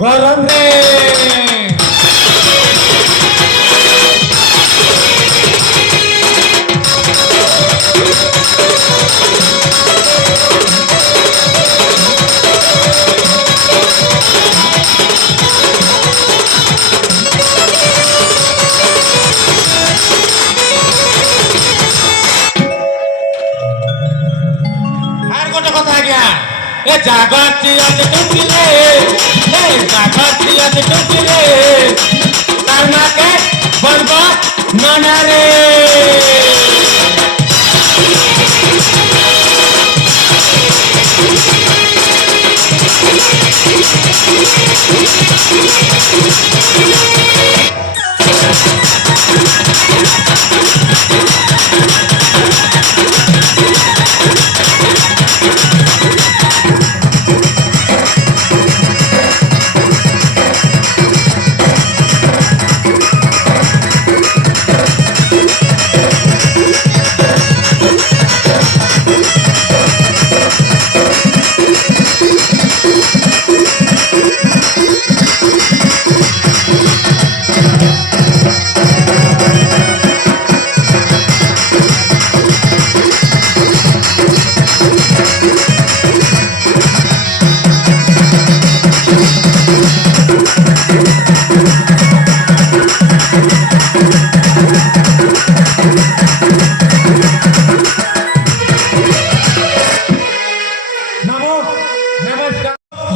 গরম রে আর গোটা কথা আজ্ঞা এ জাগতি আছে টুকিলে এ জাগতি আছে টুকিলে তার নাকে বলবো নানা রে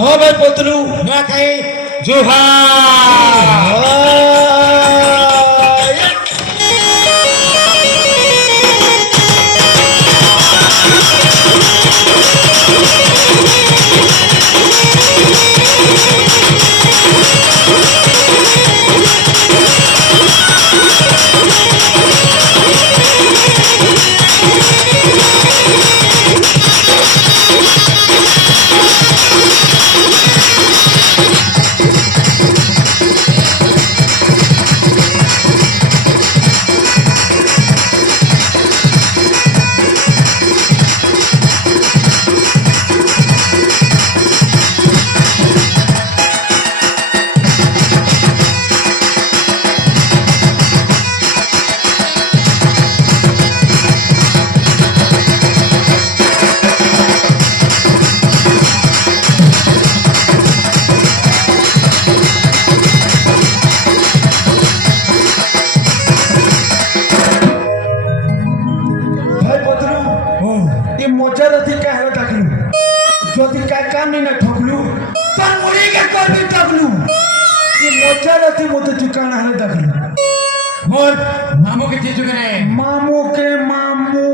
हो भाई पोतलू ना कहीं जुहार যদি কাকানি না ঠকলু তার মুড়ি কে করবি ঠকলু কি মজা রাতে মতে ঠিকানা হলে দেখলু মোর মামুকে চিচু কে মামুকে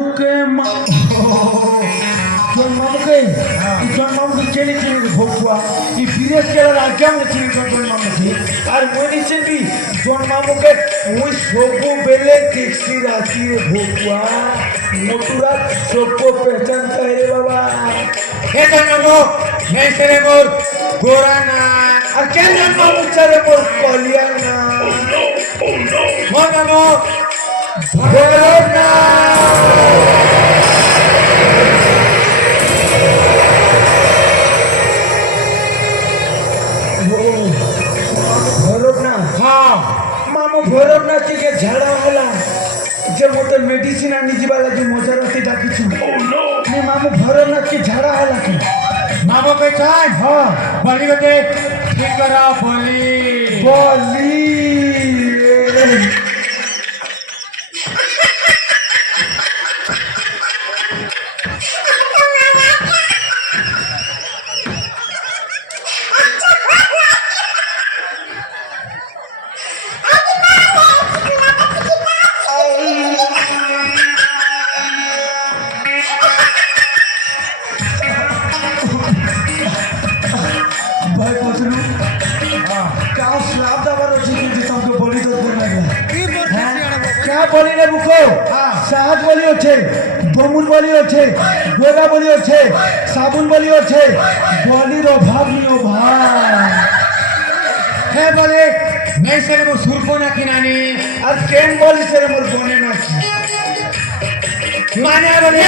জন মামুকে চেনে ভোগুয়া ই বিদেশ কেলার আগে আমরা চিনি জন মামুকে আর মনে চিনি জন মামুকে ওই সবু বেলে দেখছি রাতি ভোগুয়া মতুরা সব পেছান রে বাবা এটা নামো মেসরে মোর গোরানা আর কেন নামো চারে মোর কলিয়ানা মোর নামো ভগবান যে মতো মেডিসিন আনি যাবা লাগে মজা রাতে ডাকিছু নে মামু ঘরে নাকি ঝাড়া হলা কি मामो पे चाय হ্যাঁ बली होते ठीक करा बोली বলি ভাই বসলু কাউ স্লাব দাবার আছে কিন্তু তোমাকে বলি তো করবে না क्या बोली रे बुको साहज बोली होछे बमुल बोली होछे गोला बोली होछे साबुन बोली होछे बोलीर अभाव नी अभाव है बोले मैं से वो सुरपो ना किनानी আর কেন বলি রে মোর বনে না माने बोले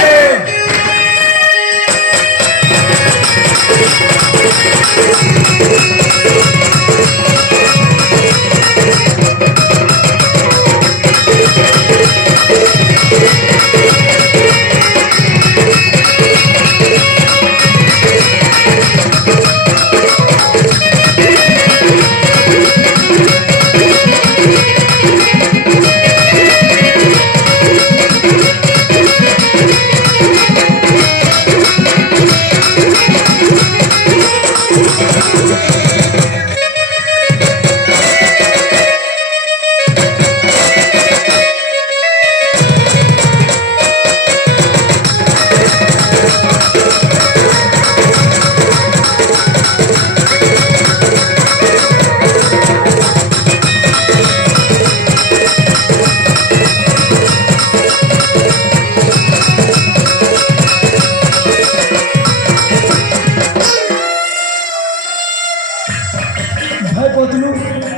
भाई पोतलू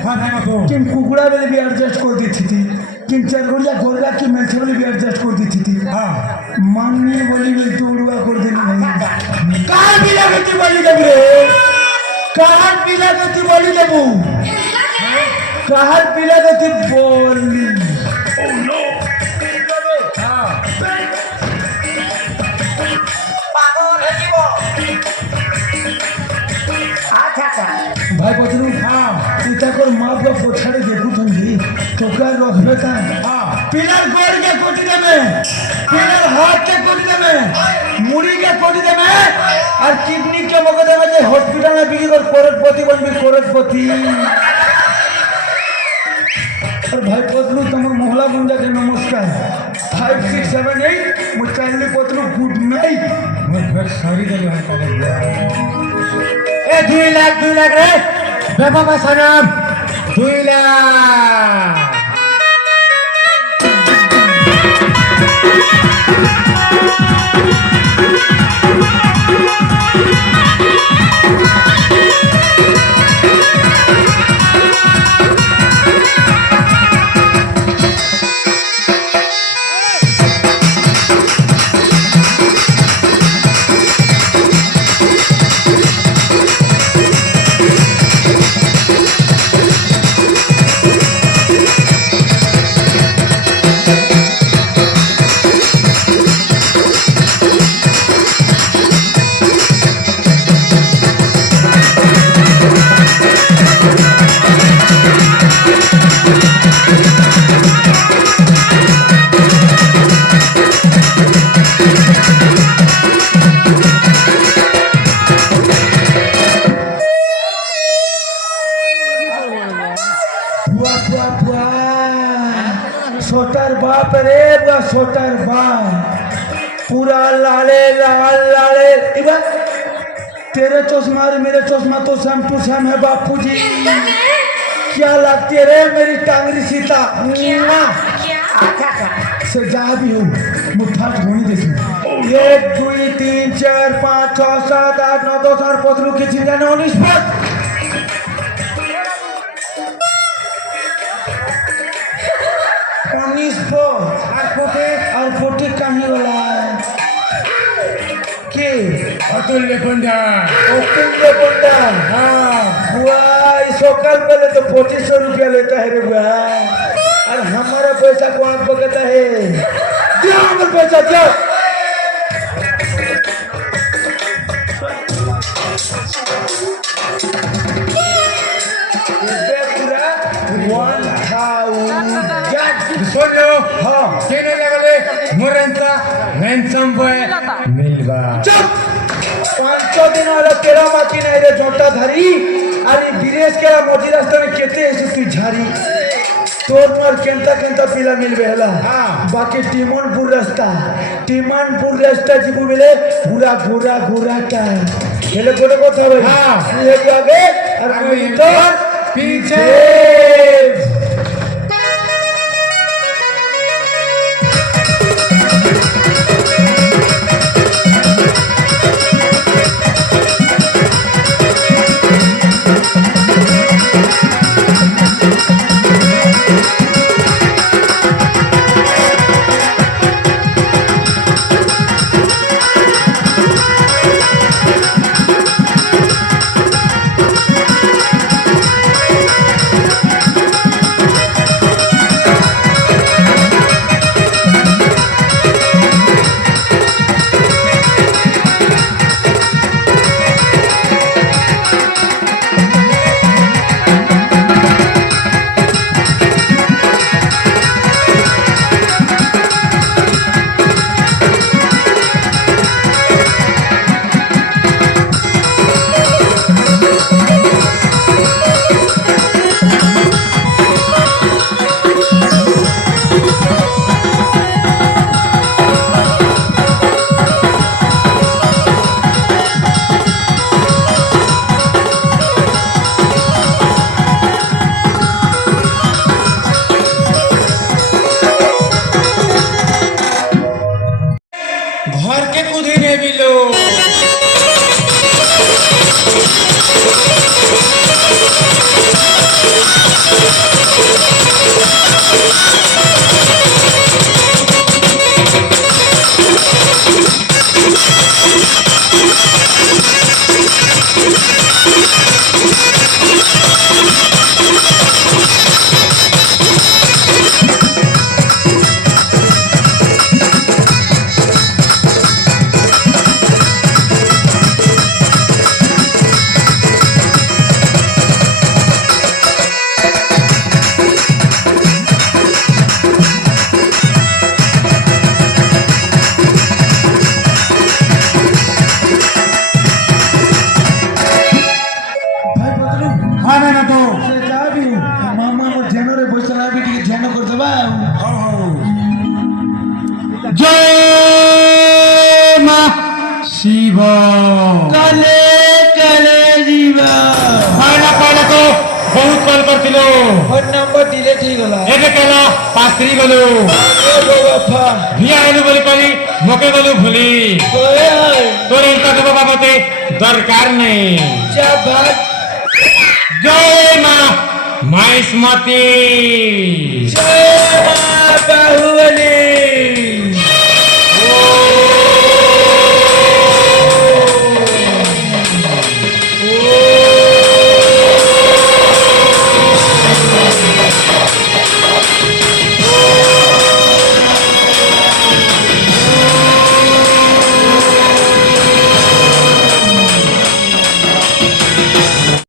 हाँ है मतो किन कुकुड़ा वाले भी एडजस्ट कर दी थी किन चरगुड़िया गोरगा की मेथे वाले भी एडजस्ट कर दी थी हाँ माननी बोली भी तो उड़वा कर देनी नहीं कहाँ पिला के तू बोली देबू रे कहाँ पिला के तू बोली देबू कहाँ पिला के तू बोली ओह नो हाँ भाई पोतलू हाँ पिता को माँ बाप पोछाड़े देखू तुमगी तो क्या रखबे का हाँ पिलर गोड़ के कोटी दे में पिलर हाथ के कोटी दे में मुड़ी के कोटी दे में और किडनी के मगज दे में हॉस्पिटल में बिकी कर करोड़पति बनबी करोड़पति और भाई पोतलू तुम्हार मोहला गुंडा के नमस्कार 5 6 7 8 मुचाइली पोतलू गुड नाइट मैं फिर सारी दे भाई कॉलेज ए 2 लाख रे बेबा का सनम 2 लाख छोटार बाप रे बा छोटार बाप पूरा लाले लाल लाले इबा तेरे चश्मा और मेरे चश्मा तो सेम टू सेम है बापू जी क्या लगती है रे मेरी टांगरी सीता से जहाँ भी हो मुठा ढूंढी देखी 1 2 3 4 5 6 7 8 9 10 और पोतलू की चिंता 19 पर और फोटे कहीं वाला के अतुल लेपंडा हाँ बुआ इस सकाल पहले तो 2500 रुपया लेता है रे बुआ और हमारा पैसा कौन पकड़ता है? दिया हमारा पैसा दिया। सोचो हाँ केने लगले मुरंता रैंसम बॉय मिलवा चुप 5 दिन वाला तेरा माकी नहीं रे झोटा धारी अरे विदेश के मोदी रास्ते में केते ऐसे तू झारी तोर मार केंता केंता पीला मिलबे हला बाकी टीमनपुर रास्ता जीबू मिले पूरा घूरा घूरा का हेले कोने को था भाई ये आगे और इधर पीछे घर के कुदी ने बिलो जय मां शिव काले काले जीवा पहला तो बहुत कॉल करथिलो फोन नंबर डिलीट ही गला एबे केला पास्त्री गलो ए बाबा भिया आइलु बोली करी मके गलो भूली ओए तोर इनका के बाबते दरकार नहीं जा बात जय मां माइस्मती जय मां बाहुबली